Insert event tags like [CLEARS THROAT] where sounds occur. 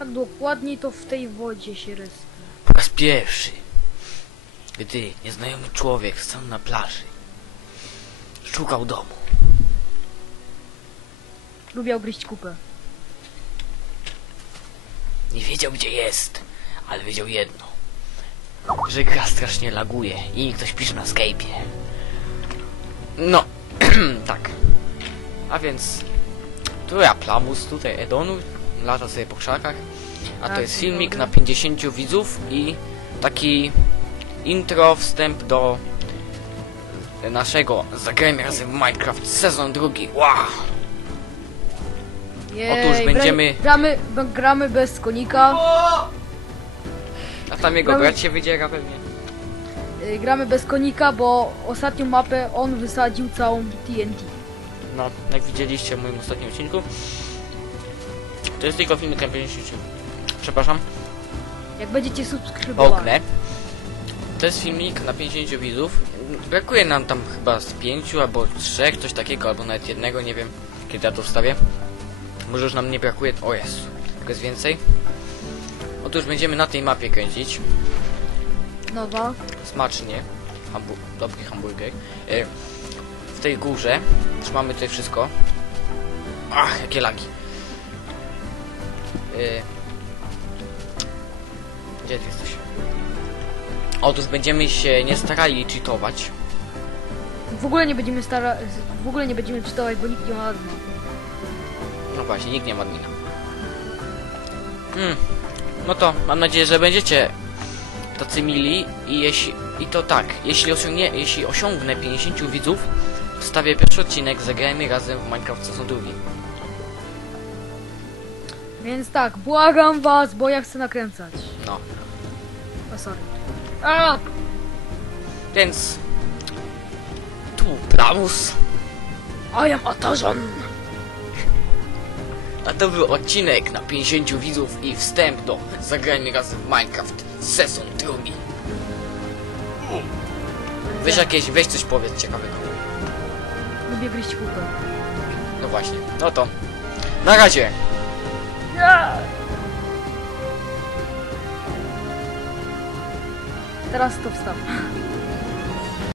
Tak dokładniej to w tej wodzie się rysuje. Po raz pierwszy, gdy nieznajomy człowiek stał na plaży, szukał domu. Lubiał gryźć kupę. Nie wiedział gdzie jest, ale wiedział jedno. Że gra strasznie laguje i ktoś pisze na Skype'ie. No, [CLEARS THROAT] tak. A więc tu ja Plamus, tutaj Edonu, lata sobie po krzakach. A to Tak, jest filmik na 50 widzów i taki intro, wstęp do naszego Zagrajmy razem w Minecraft sezon drugi. Wow! Jej, Otóż będziemy- gra- Gramy, gramy bez konika. A tam jego Gramy- brat się wydziera pewnie. Y, Gramy bez konika, bo ostatnią mapę on wysadził całą TNT. No, jak widzieliście w moim ostatnim odcinku. To jest tylko filmik na 50. Przepraszam. Jak będziecie subskrybować. Ognę. To jest filmik na 50 widzów. Brakuje nam tam chyba z 5 albo 3, coś takiego, albo nawet jednego, nie wiem kiedy ja to wstawię. Może już nam nie brakuje. O jest, tylko jest więcej. Otóż będziemy na tej mapie kręcić. Nowa. Smacznie. Hambu dobry hamburger. E, w tej górze trzymamy tutaj wszystko. Ach, jakie lagi. E, gdzie ty jesteś? Otóż będziemy się nie starali cheatować. W ogóle nie będziemy stara... W ogóle nie będziemy czytać, bo nikt nie ma admin. No właśnie, nikt nie ma admina. Hmm. No to mam nadzieję, że będziecie tacy mili i jeśli i to tak, jeśli osiągnie, jeśli osiągnę 50 widzów, wstawię pierwszy odcinek, zagrajmy razem w Minecraft Sezon drugi. Więc tak, błagam was, bo ja chcę nakręcać. No. O, sorry. A! Więc tu Plamus, I am Atarzan! a to był odcinek na 50 widzów i wstęp do zagrajmy razem w Minecraft Sezon drugi. Weź jakieś, weź coś powiedz ciekawego. Lubię gryźć kupę. No właśnie, no to na razie. Teraz to wstaw.